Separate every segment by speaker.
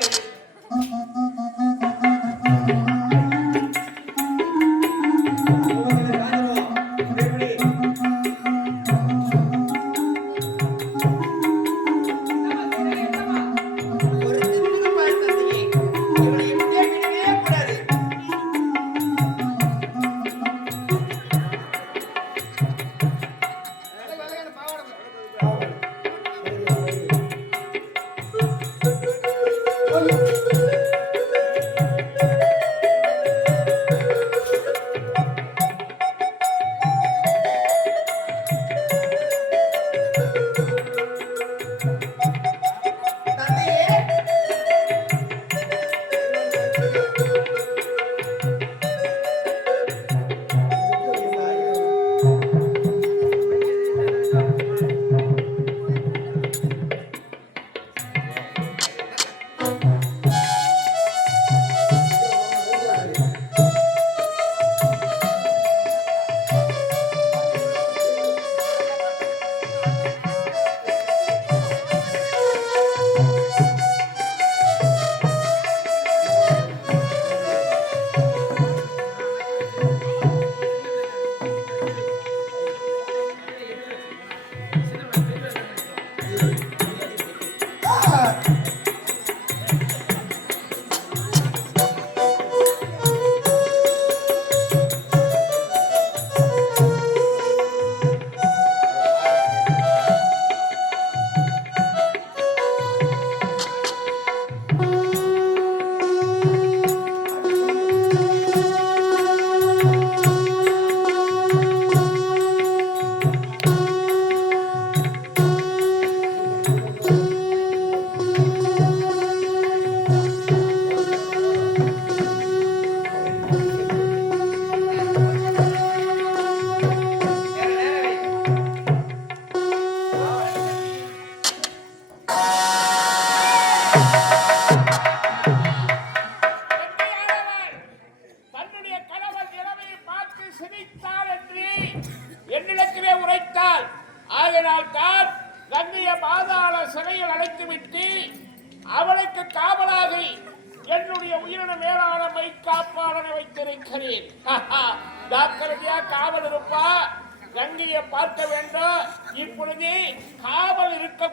Speaker 1: Thank you.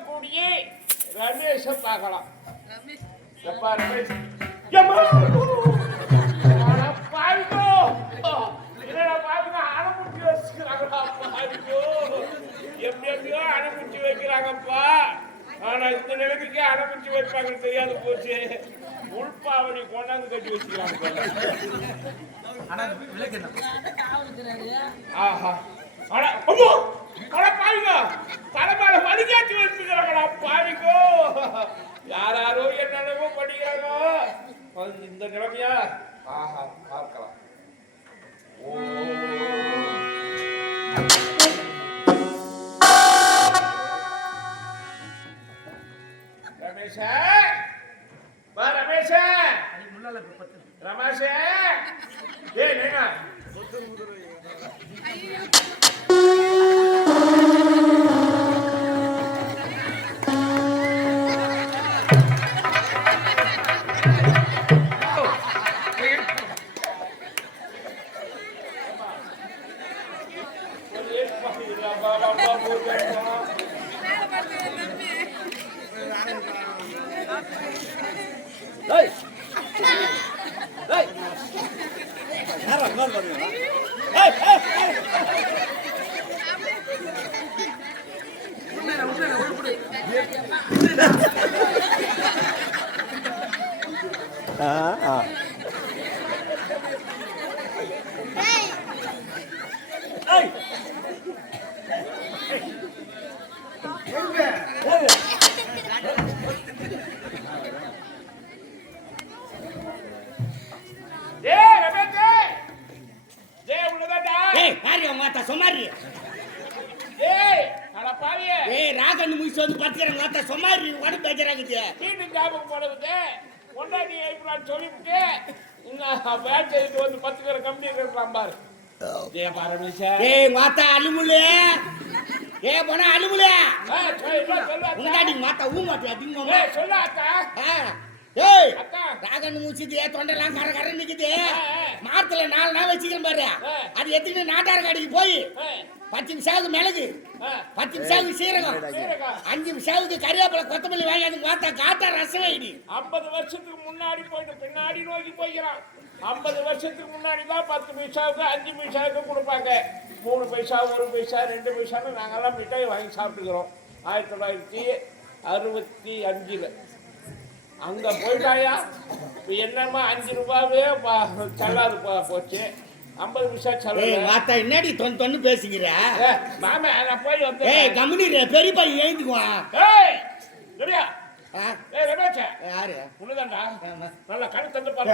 Speaker 1: இருக்கக்கூடிய ரமேஷ பார்க்கலாம். எப்பா ரமேஷ்? பாவிக்கோ. என்னடா பாவிங்க அரைமுட்டி வச்சுக்கிறாங்களா பாவிக்கோ. எப்படியோ அரைமுட்டி வைக்கிறாங்கப்பா. ஆனா இந்த நிலைமைக்கு அரைமுட்டி வைப்பாங்கன்னு தெரியாது போச்சு. உள்பாவணி கொண்டாந்து கட்டி வச்சுக்கிறாங்க ஆஹா. அம்மா! அட பாருங்க தலைமையில வழிகாட்டி வச்சுக்கிறாங்களா பாருங்கோ யாராரோ என்னென்னமோ படிக்கிறாங்க இந்த நிலைமையா? ஆஹா பார்க்கலாம். ஓ.
Speaker 2: நானும் பேச்சராக்குது
Speaker 1: மீண்டும் ஞாபகம் போட விட்டு ஒன்றாடி ஏப்ரல் சொல்லிவிட்டு இன்னும் வந்து பத்து பேர் கம்பெனி இருக்கலாம் பாரு. ஜெய பாரமேஷா
Speaker 2: ஏய் மாத்தா அலுமுலே ஏ போனா அலுமுலே சொல்லாடி மாத்தா ஊ மாத்தியா திங்க
Speaker 1: சொல்ல ஆத்தா
Speaker 2: ஏய்! ராகன் மூச்சுது தொண்டெல்லாம் கர கர நிக்குது. மாரத்துல நாலு நாள் வச்சுக்கிறேன் பாரு. அது எத்தனை நாட்டார் கடைக்கு போய் பத்து நிமிஷாவுக்கு மிளகு பத்து நிமிஷாவுக்கு சீரகம்
Speaker 1: சீரகம்.
Speaker 2: அஞ்சு நிமிஷாவுக்கு கறிவேப்பிலை கொத்தமல்லி வாங்கி அதுக்கு மாத்தா காட்டா ரசம் ஐடி
Speaker 1: ஐம்பது வருஷத்துக்கு முன்னாடி போயிட்டு பின்னாடி நோக்கி போய்க்கிறான். ஐம்பது வருஷத்துக்கு முன்னாடி தான் பத்து பைசாவுக்கு அஞ்சு பைசாவுக்கு கொடுப்பாங்க. மூணு பைசா ஒரு பைசா ரெண்டு பைசான்னு நாங்கெல்லாம் மிட்டாய் வாங்கி சாப்பிட்டுக்கிறோம். ஆயிரத்தி தொள்ளாயிரத்தி அறுபத்தி அஞ்சில். அங்கே போயிட்டாயா? இப்போ என்னம்மா அஞ்சு ரூபாவே செல்லாது போச்சு. ஐம்பது
Speaker 2: ஏய்
Speaker 1: செலவு
Speaker 2: மாத்தா என்னடி தொன்னு தொன்னு பேசுகிற
Speaker 1: ஏய், மாமா நான் போய் வந்து
Speaker 2: ஏய் கம்பெனி பெரியப்பா எழுந்துக்குவான்
Speaker 1: ஏய்
Speaker 2: ஆ,
Speaker 1: ஏய் ரமேஷா
Speaker 2: யாரு?
Speaker 1: உன்னதாண்டா
Speaker 2: ஆமா.
Speaker 1: நல்லா கண் தந்து பாரு.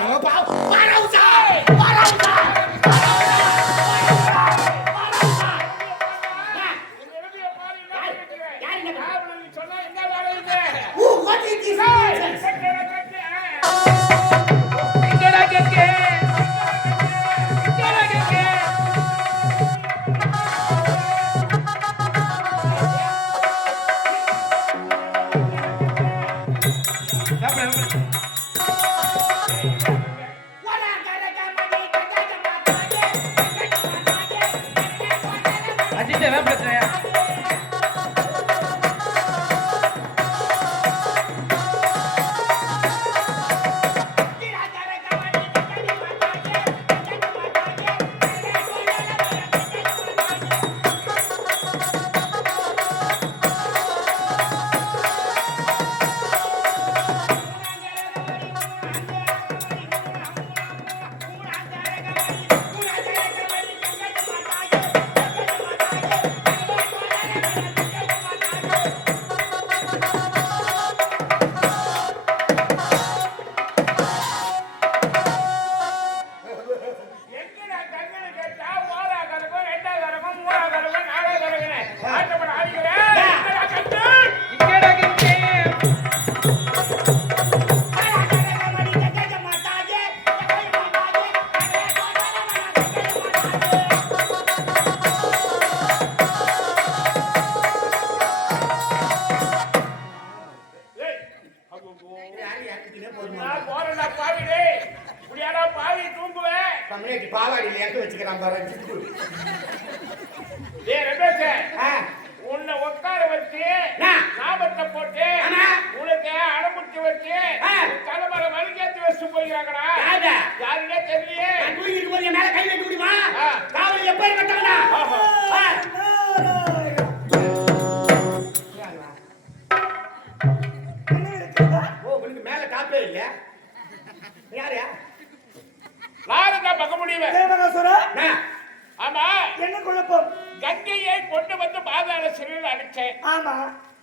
Speaker 2: ஆமா.
Speaker 3: என்ன குழப்பம்?
Speaker 1: கங்கையை கொண்டு வந்து பாதாள சிறையில் அடைச்சேன்.
Speaker 3: ஆமா.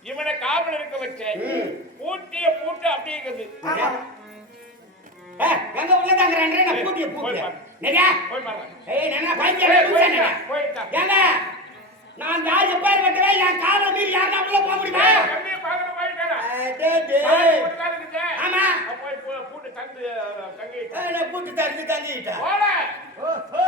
Speaker 1: இவனை காவல் இருக்க வச்சேன். பூட்டிய பூட்டு
Speaker 3: ஆமா.
Speaker 2: ஏய், எங்க உள்ள தாங்கறானே நான் பூட்டிய
Speaker 1: பாரு.
Speaker 2: நெடியா
Speaker 1: போய்
Speaker 2: ஏய் வேண்டிய
Speaker 1: போயிட்டா, போயிட்டா.
Speaker 2: ஏங்க நான் யார் எப்ப வெட்டவே என் காவல் மீறி யாரா உள்ள போக முடியுமா?
Speaker 1: ஏய், கங்கையை பார்க்கற போயிட்டாரா?
Speaker 2: அடே டே
Speaker 1: சாமி கொண்டு கங்கை
Speaker 2: நான் பூட்டு தள்ளி தள்ளிட்டா
Speaker 1: போல
Speaker 2: ஓ ஓ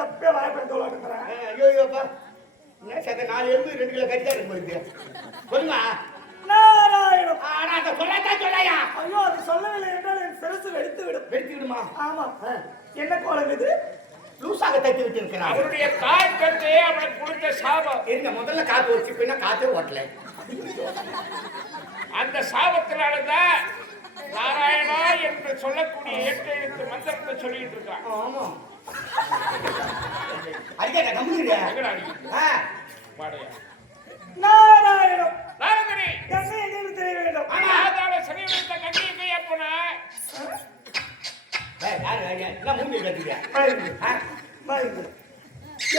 Speaker 3: வாய்ப்பு தோலாட்டுறேன்
Speaker 2: ஐயோ ஐயோப்பா என்ன சேர்த்த நாலு எலும்பு ரெண்டு கிலோ கறி தான் இருக்கும் போயிருக்கு சொல்லுங்க.
Speaker 3: நாராயணம்.
Speaker 2: ஆனா அந்த சொல்லத்தான் சொல்லாயா
Speaker 3: ஐயோ அது சொல்லவில்லை என்றால் என் சிரசு வெடித்து விடும்.
Speaker 2: வெட்டி விடுமா
Speaker 3: ஆமா என்ன கோலம் இது?
Speaker 2: லூசாக தட்டி விட்டு
Speaker 1: அவருடைய தாய் தந்தை அவனுக்கு கொடுத்த சாபம்.
Speaker 2: இருங்க முதல்ல காத்து வச்சு பின்ன காத்தே ஓட்டல.
Speaker 1: அந்த சாபத்தினாலதான் நாராயண சொல்லக்கூடிய எட்டு எழுத்து மந்திரத்தை சொல்லிட்டு இருக்கான்.
Speaker 2: ஆமா. அடிக்காத கம்பெனி
Speaker 3: நாராயணம்.
Speaker 1: நாரதனே.
Speaker 3: கங்கை எங்களுக்கு தெரிய வேண்டும்.
Speaker 1: சரி வைத்த கண்ணியை கையா போன.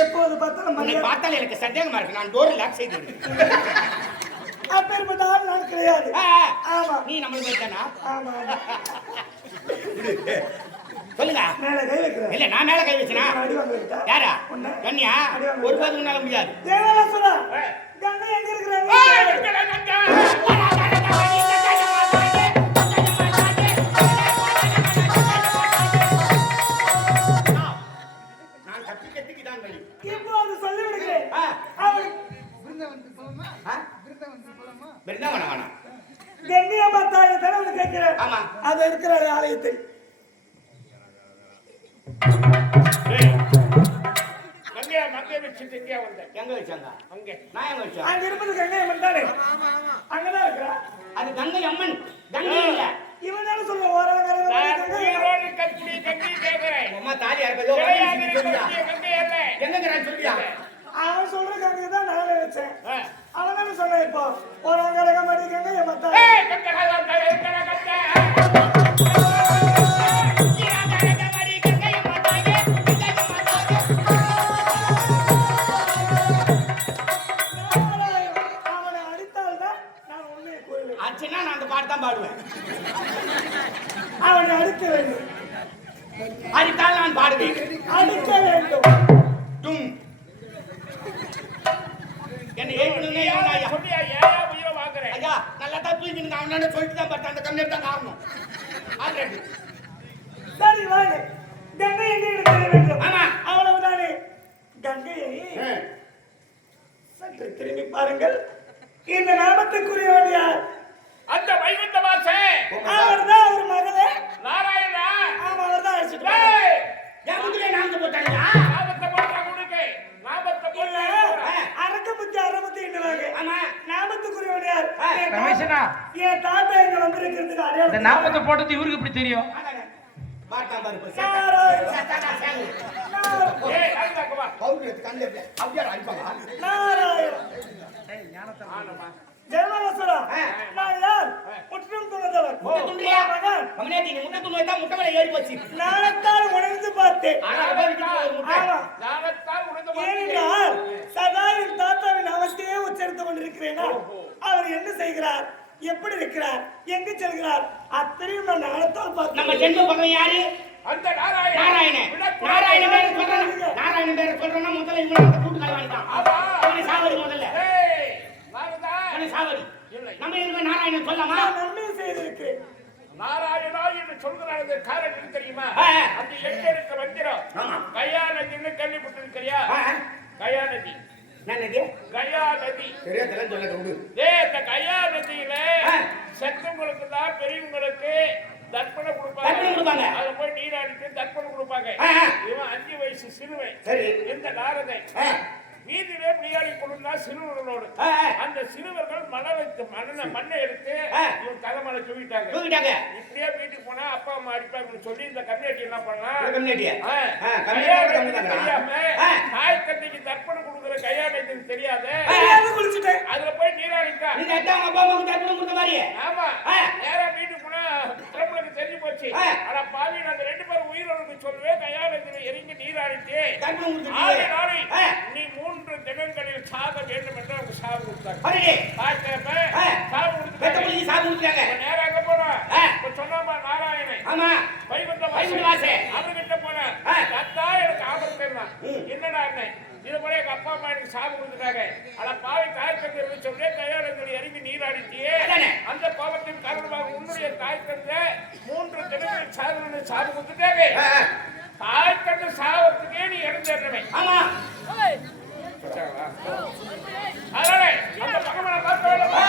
Speaker 3: எப்போது பார்த்தாலும்
Speaker 2: பார்த்தாலே எனக்கு சந்தேகமா இருக்கு. நான் டோர் லாக் செய்து
Speaker 3: அப்பேற்பட்ட ஆள் நான் கிடையாது.
Speaker 2: ஆ,
Speaker 3: ஆமா.
Speaker 2: நீ நம்மளுக்கு தானா
Speaker 3: ஆமா.
Speaker 2: சொல்லுங்க.
Speaker 3: மேல கை வைக்கிறேன்.
Speaker 2: இல்ல நான் மேல கை வச்சனா?
Speaker 3: அடி வாங்க?
Speaker 2: யாரா? கண்ணியா? ஒரு பேருக்கு முன்னால முடியாது.
Speaker 3: எங்க இருக்கிறாங்க இப்போது சொல்லி
Speaker 2: ஆ,
Speaker 3: அவள்
Speaker 2: ஆ? பிருந்தாவனம் வேணாம்.
Speaker 3: கங்கை அம்மா தாயை வந்து கேட்கிறேன்
Speaker 2: ஆமா.
Speaker 3: அது இருக்கிற ஆலயத்தில்
Speaker 1: மங்கையா மங்கை வச்சுட்டு இங்கே வந்தேன்
Speaker 2: எங்க வச்சாங்க
Speaker 1: அங்கே.
Speaker 2: எங்க
Speaker 3: அங்க இருப்பது கங்கை அம்மன் தானே? அங்கதான் இருக்கிறா
Speaker 2: அது கங்கை அம்மன். கங்கை இல்ல.
Speaker 3: இவன் தானே சொல்ல
Speaker 2: அம்மா தாலி
Speaker 1: கிடையாது
Speaker 2: சொல்லியா
Speaker 3: அவன் சொல்ற கங்கை தான் நான் நினைச்சேன்
Speaker 1: ஆ.
Speaker 3: அவன் தானே சொன்னான் இப்போ ஓராங்கிறது மடி கங்கை அம்மன் தாய்
Speaker 2: தான் பாடுவேன்.
Speaker 3: அவனை அடிக்க வேண்டும்.
Speaker 2: அடித்தால் நான் பாடுவேன்.
Speaker 3: அடிக்க வேண்டும்.
Speaker 2: டும். என்ன ஏற்கனவே ஐயா. நல்லா தான் தூக்கி நான் அவனால சொல்லிட்டு தான் பார்த்தேன் அந்த கம்மியாக தான் காரணம். ஆல்ரெடி
Speaker 3: சரி வாங்க. கங்கை எங்கே இருக்கிற வேண்டும்?
Speaker 2: ஆமா.
Speaker 3: அவ்வளவுதானே? கங்கையை சற்று திரும்பி பாருங்கள். இந்த நாமத்துக்குரியவன் யார்?
Speaker 1: அந்த வைகுண்ட வாசன்,
Speaker 3: அவர்தான் ஒரு மகளே.
Speaker 1: நாராயணா,
Speaker 3: ஆமா அவர்தான் அழைச்சிட்டு.
Speaker 1: ஏய்,
Speaker 2: என் முதுகே நான் போட்டாங்களா
Speaker 1: நாமத்தை போட்டா உனக்கு, நாமத்தை போட்டா
Speaker 3: அரக்க புத்தி அறமுத்தி என்னவாங்க
Speaker 2: ஆமா.
Speaker 3: நாமத்துக்குரியவன் யார்
Speaker 2: ஆ,
Speaker 3: என் தாத்தா-
Speaker 4: ரமேஷனா.
Speaker 3: என் தாத்தா இங்க வந்திருக்கிறதுக்கு
Speaker 4: இந்த
Speaker 3: அடையாளம்
Speaker 4: நாமத்தை போட்டது இவருக்கு எப்படி தெரியும்.
Speaker 2: பார்த்தான் பாரு.
Speaker 1: ஏய், அதுதாக்கு வா.
Speaker 2: பவுடர் எடுத்து இப்படி அப்படியே அடிப்பாங்க.
Speaker 3: நாராயணன்.
Speaker 1: ஆனமா.
Speaker 2: முட்டை மேல ஏறி போச்சு.
Speaker 3: நாணத்தால் உணர்ந்து பார்த்தேன். ஏனென்றால் சதா என் தாத்தாவின் நாமத்தையே உச்சரித்துக் கொண்டிருக்கிறேனா? அவர் என்ன செய்கிறார்? எப்படி இருக்கிறார்? எங்கு செல்கிறார்? அத்தனையும் நான் நாணத்தால்
Speaker 2: நம்ம ஜென்ம பகவன் யாரு?
Speaker 1: அந்த நாராயணன்.
Speaker 2: நாராயணன். பேரை சொல்றேன். நாராயணன் பேரை சொல்றேன்னா முதல்ல அந்த கூட்டு. அவனை சாவடி முதல்ல. அவனை சாவடி.
Speaker 1: இல்லை.
Speaker 2: நம்ம இனிமே நாராயணன் சொல்லலாமா?
Speaker 3: நான் நன்மை செய்திருக்கிறேன்.
Speaker 1: நாராயணா என்று சொல்கிறாரு காரணம் என்ன தெரியுமா. அந்த எட்டு இருக்க மந்திரம்
Speaker 2: ஆமா.
Speaker 1: கயா நதின்னு கேள்விப்பட்டிருக்கிறியா. கயா நதி கயா நதி இந்த கயா நதியில. செத்தவங்களுக்கு தான் பெரியவங்களுக்கு தர்ப்பணம் கொடுப்பாங்க. அதுல போய் நீராடிட்டு தர்ப்பணம் கொடுப்பாங்க. இவன் அஞ்சு வயசு சிறுவன்.
Speaker 2: சரி.
Speaker 1: இந்த நாரதை கொண்டிருந்தா சிறுவர்களோடு. அந்த சிறுவர்கள் மணை வைத்து மண்ணை மண்ணை எடுத்து. இவன் தலைமலை தூக்கிட்டாங்க.
Speaker 2: தூக்கிட்டாங்க.
Speaker 1: இப்படியே வீட்டுக்கு போனா அப்பா அம்மா அடிப்பாங்கன்னு சொல்லி இந்த கம்யூனிட்டி என்ன பண்ணலாம். தாய் தந்தைக்கு தர்ப்பணம் கொடுக்குற கையாளுக்கு தெரியாத அதுல போய் நீராடிட்டா.
Speaker 2: அப்பா அம்மாவுக்கு தர்ப்பணம் கொடுத்த மாதிரியே.
Speaker 1: ஆமா. நேரா வீட்டுக்கு போனா பிரபலுக்கு தெரிஞ்சு போச்சு. ஆனா பாவி அந்த ரெண்டு சொல்லவே கையாளுக்கு இறங்கி நீராடிட்டு.
Speaker 2: கொடுத்துட்டீங்க
Speaker 1: நாளை. நீ மூன்று தினங்களில் சாக வேண்டும் என்று அவங்க சாவு கொடுத்தாங்க.
Speaker 2: ஆ.
Speaker 1: சாவு கொடுத்தாங்க
Speaker 2: புள்ளி சாப்பிட்டு கொடுத்துட்டாங்க.
Speaker 1: இப்ப நேரா எங்க போனா சொன்னாமா நாராயணன்
Speaker 2: ஆமா.
Speaker 1: வைகுண்ட
Speaker 2: வைகுண்ட
Speaker 1: வாசே
Speaker 2: வாசே.
Speaker 1: அவர்கிட்ட போனேன்
Speaker 2: ஆ.
Speaker 1: அத்தா எனக்கு ஆபத்து. என்னடா அண்ணன் இது போல எங்க அப்பா அம்மா எனக்கு சாபம் கொடுத்துட்டாங்க. ஆனா பாவி தாய் தந்தை சொல்றே கையாளர்கள் இறங்கி நீராடிட்டியே. காரணமாக உன்னுடைய தாய் தந்தை மூன்று தினங்கள் சாதனை
Speaker 2: ஆ, ஆ.
Speaker 1: தாய் தந்தை சாபத்துக்கே நீ இறந்துடுறவன்
Speaker 2: ஆமா.
Speaker 1: அதனால அந்த பகவானை பார்க்க வேண்டாமா?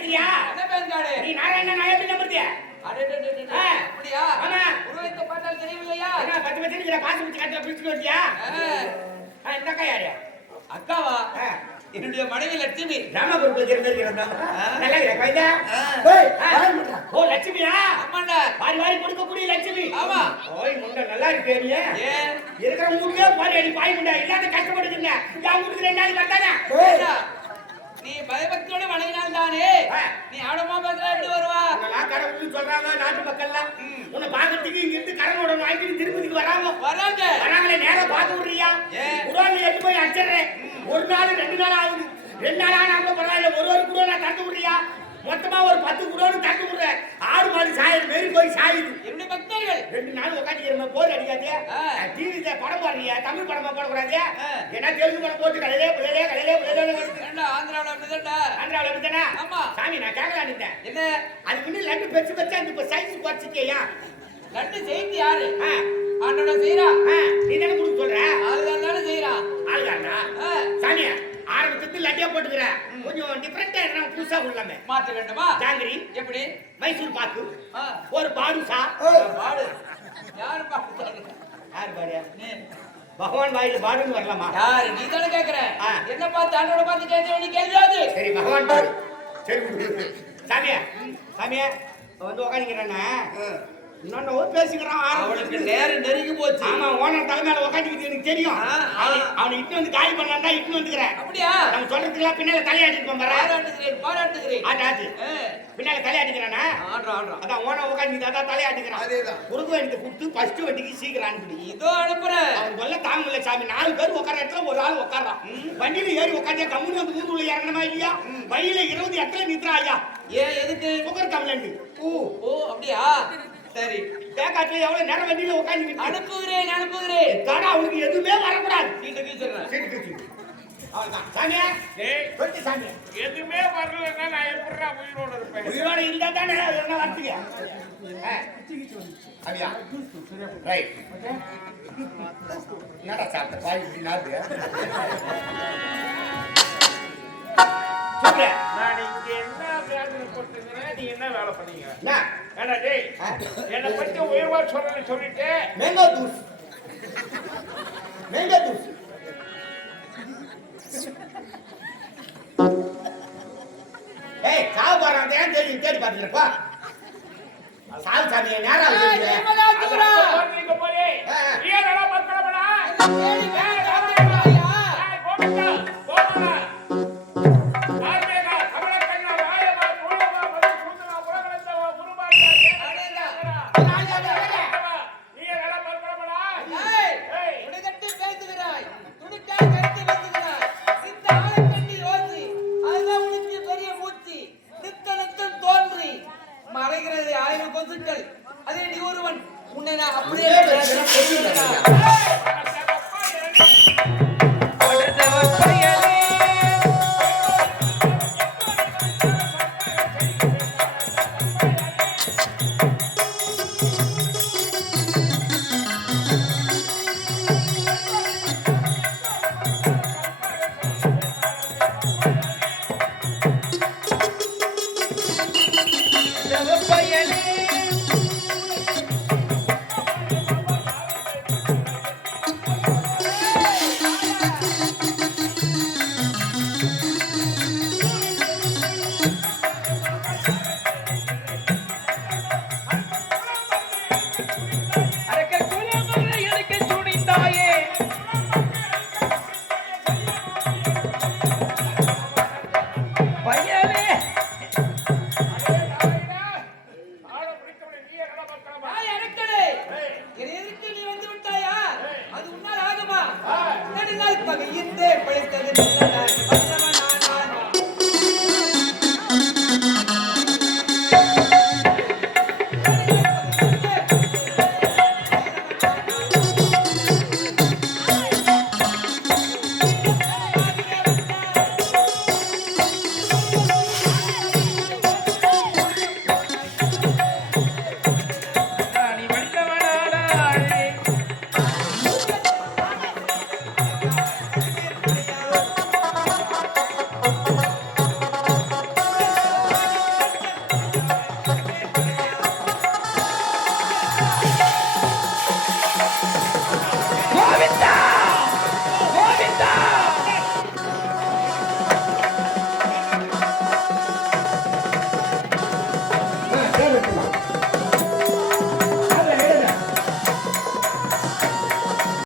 Speaker 2: பேன் கார்டு வச்சிருக்கியா
Speaker 5: என்ன?
Speaker 2: நீ நான் எப்படி நம்புறது.
Speaker 5: அப்படியா?
Speaker 2: ஆமா.
Speaker 5: உருவத்தை பார்த்தால் தெரியவில்லையா?
Speaker 2: பத்து பத்து நிமிஷம் பாசு வச்சு கட்டில பிடிச்சிட்டு. இந்த அக்கா யாரு
Speaker 5: அக்காவா
Speaker 2: ஆ.
Speaker 5: என்னுடைய மனைவி லட்சுமி
Speaker 2: ராமபுரத்துல இருக்கிறதா நல்லா கைதா. ஓ லட்சுமியா
Speaker 5: ஆமாண்டா
Speaker 2: வாரி வாரி கொடுக்கக்கூடிய லட்சுமி
Speaker 5: ஆமா.
Speaker 2: ஓய் முண்டை நல்லா இருக்கே நீ இருக்கிற ஊருக்கே பாரு அடி பாய் முண்டை இல்லாத கஷ்டப்படுதுங்க நான் வீட்டுக்கு ரெண்டு நாளைக்கு வந்தானே
Speaker 5: ஏண்டா? நீ பயபக்தியோட வணங்கினால் தானே. நீ ஆடமா பார்த்தா எப்படி வருவா?
Speaker 2: கடவுள்னு சொல்றாங்க நாட்டு மக்கள்லாம். உன்னை பார்க்கறதுக்கு இங்க இருந்து கரனோட வாங்கிட்டு திருப்பதிக்கு வராம
Speaker 5: வராங்க.
Speaker 2: வராங்களே நேரா பார்த்து விடுறியா? குடோன்ல எடுத்து போய் அடிச்சிடுறேன். ஒரு நாள் ரெண்டு நாள் ஆகுது. ரெண்டு நாள் ஆனா கூட பரவாயில்ல ஒரு ஒரு குடோன் நான் தந்து விடுறியா? மொத்தமா ஒரு பத்து குடோன் தந்து விடுறேன். ஆடு மாடு சாயுது மாரி போய் சாயுது.
Speaker 5: என்னுடைய பக்தர்கள்
Speaker 2: ரெண்டு நாள் உட்காந்துக்கிறோம் போர் அடிக்காது. டிவி படம் போடுறீங்க தமிழ் படமா போடக்கூடாது. ஏன்னா தெலுங்கு படம் போட்டு கலையிலே பிள்ளைலே கலையிலே
Speaker 5: ஏண்டா ஆந்திராவில் அப்படிதான்டா?
Speaker 2: ஆந்திராவில் இருந்தேனா
Speaker 5: ஆமா.
Speaker 2: சாமி நான் கேட்கலான்னு இருந்தேன்
Speaker 5: என்ன?
Speaker 2: அது முன்னே லட்டு பெருசு பெருசா இந்த இப்போ சைஸ் குறைச்சிட்டியா?
Speaker 5: லட்டு செய்தி யாரு? ஆண்டோட செய்யறா.
Speaker 2: நீ தானே கொடுக்க சொல்ற?
Speaker 5: அதுதான் தானே செய்யறா.
Speaker 2: ஆளுகாரனா
Speaker 5: ஆ,
Speaker 2: சாமியா ஆரம்பத்துக்கு லட்டியா போட்டுக்கிற. கொஞ்சம் டிஃபரெண்டா எதனா புதுசா கொடுக்கலாமே
Speaker 5: மாற்ற வேண்டுமா
Speaker 2: ஜாங்கிரி.
Speaker 5: எப்படி?
Speaker 2: மைசூர் பாக்கு. ஒரு பாடுசா
Speaker 5: பாடு. யாரு பாடு?
Speaker 2: யார் பாரு
Speaker 5: நீ.
Speaker 2: பகவான் வாயில பாடுன்னு வரலாமா?
Speaker 5: யாரு? நீ தானே கேக்குற. என்ன பார்த்து ஆண்டோட பார்த்து கேட்க நீ கேள்வியாது
Speaker 2: சரி பகவான் பாடு. சரி. சாமியா. சாமியா வந்து உக்காந்துக்கிறேன்னா. இன்னொன்னு பேசிக்கிறான் ஆரம்பத்துக்கு
Speaker 5: நேரம் நெருங்கி போச்சு.
Speaker 2: ஆமா ஓனர் தலைமையில உக்காந்துக்கிட்டு எனக்கு தெரியும். அவனை இட்டு வந்து காலி பண்ணா இட்டு வந்துக்கிறேன்.
Speaker 5: அப்படியா?
Speaker 2: நம்ம சொல்றதுக்குலாம் பின்னால தலையாட்டிட்டு போற
Speaker 5: பாராட்டுகிறேன் பாராட்டுகிறேன்.
Speaker 2: ஆட்டு ஆட்டு. பின்னால தலையாட்டிக்கிறானா? அதான் ஓனர் உட்காந்து அதான் தலையாட்டிக்கிறான்.
Speaker 5: அதேதான்.
Speaker 2: குறுக்கு வண்டிக்கு கொடுத்து ஃபர்ஸ்ட் வண்டிக்கு சீக்கிரம் அனுப்பிடு.
Speaker 5: இதோ அனுப்புறேன்
Speaker 2: அவன் கொல்ல தாங்க முடியல சாமி. நாலு பேர் உட்கார இடத்துல ஒரு ஆள் உட்கார்றான் வண்டியில ஏறி உட்காந்து கம்முனு வந்து ஊருக்குள்ள இறங்கணுமா இல்லையா? வழியில இருபது இடத்துல நிக்கிறா ஐயா
Speaker 5: ஏன் எதுக்கு?
Speaker 2: சுகர் கம்ப்ளைண்ட் ஊ
Speaker 5: ஓ அப்படியா? சரி.
Speaker 2: தேக்காட்டுல எவ்வளவு நேரம் வண்டியில உட்காந்து
Speaker 5: அனுப்புகிறேன் அனுப்புகிறேன்.
Speaker 2: தாடா அவனுக்கு எதுவுமே வரக்கூடாது.
Speaker 5: கீழே கீழ்ச்சிடுறேன்
Speaker 2: சீட்டு கிழிச்சு. அவ்வளவுதான். சாமியா?
Speaker 1: டேய்,
Speaker 2: சொல்லு சாமியா.
Speaker 1: எதுவுமே வரலன்னா நான் எப்படிடா உயிரோட இருப்பேன்?
Speaker 2: உயிரோட இருந்தா தானே என்ன வரத்துக்கு. அப்படியா ரைட் என்னடா சாப்பிட்ட பாய் இப்படி சொல்லு
Speaker 1: நான் இங்க என்ன போட்டுக்கிறேன் நீ என்ன வேலை பண்ணீங்க? டேய்? என்னை பத்தி உயர்வா சொல்றேன்னு சொல்லிட்டு?
Speaker 2: மேங்கோ ஜூஸ் மேங்கோ ஜூஸ் ஏய் சாவு போறான் ஏன் தேடி தேடி பார்த்துக்கிறப்பா சாவு சாமியை நேரம்
Speaker 1: போறீங்க.